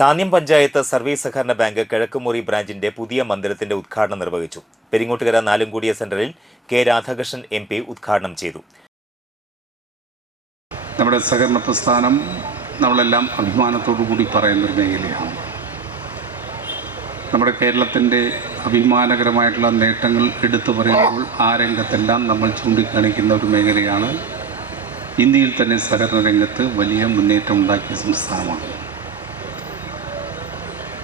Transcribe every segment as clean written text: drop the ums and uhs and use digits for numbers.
Thanyam panchayat service സഹകരണ bank Kizhakkumuri ബ്രാഞ്ചിന്റെ പുതിയ മന്ദിരത്തിന്റെ ഉദ്ഘാടനം നിർവഹിച്ചു. പെരിങ്ങോട്ടുകര നാലുംകൂടിയ സെന്ററിൽ കെ രാധാകൃഷ്ണൻ MP ഉദ്ഘാടനം ചെയ്തു. നമ്മുടെ സഹകരണ പ്രസ്ഥാനം നമ്മളെല്ലാം അഭിമാനത്തോടു കൂടി പറയുന്നൊരു മേഖലയാണ്. നമ്മുടെ കേരളത്തിൻ്റെ അഭിമാനകരമായിട്ടുള്ള നേട്ടങ്ങൾ എടുത്തു പറയുമ്പോൾ ആ രംഗത്തെല്ലാം നമ്മൾ ചൂണ്ടിക്കാണിക്കുന്ന ഒരു മേഖലയാണ്. ഇന്ത്യയിൽ തന്നെ സഹകരണ രംഗത്ത് വലിയ മുന്നേറ്റം ഉണ്ടാക്കിയ സംസ്ഥാനമാണ്.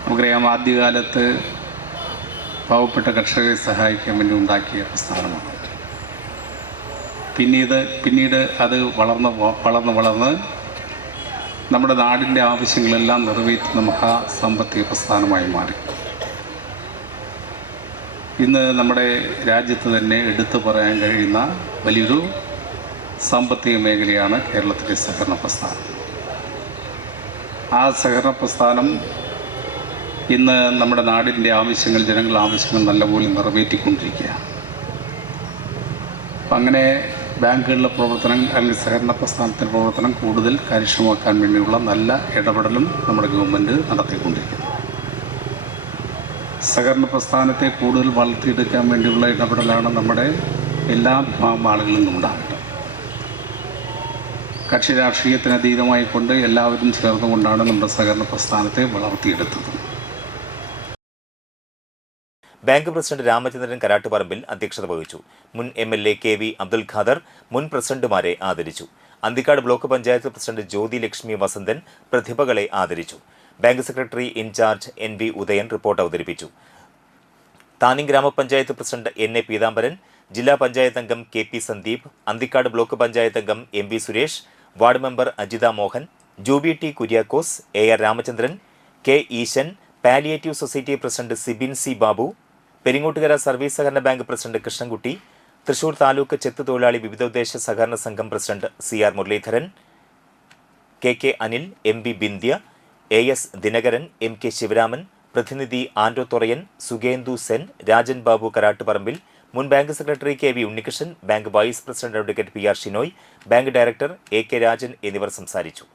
നമുക്കറിയാം, ആദ്യകാലത്ത് പാവപ്പെട്ട കർഷകരെ സഹായിക്കാൻ വേണ്ടി ഉണ്ടാക്കിയ പ്രസ്ഥാനമാണ്. പിന്നീട് അത് വളർന്ന് നമ്മുടെ നാടിൻ്റെ ആവശ്യങ്ങളെല്ലാം നിറവേറ്റുന്ന മഹാസാമ്പത്തിക പ്രസ്ഥാനമായി മാറി. ഇന്ന് നമ്മുടെ രാജ്യത്ത് തന്നെ എടുത്തു പറയാൻ കഴിയുന്ന വലിയൊരു സാമ്പത്തിക മേഖലയാണ് കേരളത്തിലെ സഹകരണ പ്രസ്ഥാനം. ആ സഹകരണ പ്രസ്ഥാനം ഇന്ന് നമ്മുടെ നാടിൻ്റെ ആവശ്യങ്ങൾ, ജനങ്ങളുടെ ആവശ്യങ്ങൾ നല്ലപോലെ നിറവേറ്റിക്കൊണ്ടിരിക്കുകയാണ്. അപ്പം അങ്ങനെ ബാങ്കുകളിലെ പ്രവർത്തനം അല്ലെങ്കിൽ സഹകരണ പ്രസ്ഥാനത്തിൻ്റെ പ്രവർത്തനം കൂടുതൽ കാര്യക്ഷമമാക്കാൻ വേണ്ടിയുള്ള നല്ല ഇടപെടലും നമ്മുടെ ഗവൺമെൻറ് നടത്തിക്കൊണ്ടിരിക്കുന്നു. സഹകരണ പ്രസ്ഥാനത്തെ കൂടുതൽ വളർത്തിയെടുക്കാൻ വേണ്ടിയുള്ള ഇടപെടലാണ് നമ്മുടെ എല്ലാ വിഭാഗം ആളുകളിൽ നിന്നുണ്ടാകേണ്ടത്. കക്ഷി രാഷ്ട്രീയത്തിന് അതീതമായിക്കൊണ്ട് എല്ലാവരും ചേർന്നുകൊണ്ടാണ് നമ്മുടെ സഹകരണ പ്രസ്ഥാനത്തെ വളർത്തിയെടുത്തത്. ബാങ്ക് പ്രസിഡന്റ് രാമചന്ദ്രൻ കരാട്ടുപറമ്പിൽ അധ്യക്ഷത വഹിച്ചു. മുൻ MLA KV അബ്ദുൽ ഖാദർ മുൻ പ്രസിഡന്റുമാരെ ആദരിച്ചു. അന്തിക്കാട് ബ്ലോക്ക് പഞ്ചായത്ത് പ്രസിഡന്റ് ജ്യോതി ലക്ഷ്മി വസന്തൻ പ്രതിഭകളെ ആദരിച്ചു. Bank secretary in charge NV Udayan report അവതരിപ്പിച്ചു. താന്യം ഗ്രാമപഞ്ചായത്ത് പ്രസിഡന്റ് NA പീതാംബരൻ, ജില്ലാ പഞ്ചായത്ത് അംഗം KP സന്ദീപ്, അന്തിക്കാട് ബ്ലോക്ക് പഞ്ചായത്ത് അംഗം MV Suresh, ward member Ajitha Mohan, Jubi T Kuriakose, AR Ramachandran, K Eeshan, palliative society president Sibin C Babu, Peringottukara service സഹകരണ ബാങ്ക് പ്രസിഡന്റ് കൃഷ്ണൻകുട്ടി, തൃശൂർ താലൂക്ക് ചെത്ത് തൊഴിലാളി വിവിധോദ്ദേശ സഹകരണ സംഘം president CR Muraleedharan, KK Anil, MB Bindya, AS Dinakaran, MK Sivaraman, പ്രതിനിധി ആൻഡോ തൊറയൻ, സുഗേന്ദു സെൻ, രാജൻ ബാബു കരാട്ടുപറമ്പിൽ, മുൻ bank secretary KV Unnikrishnan, bank vice president advocate PR Shinoy, bank director AK Rajan എന്നിവർ സംസാരിച്ചു.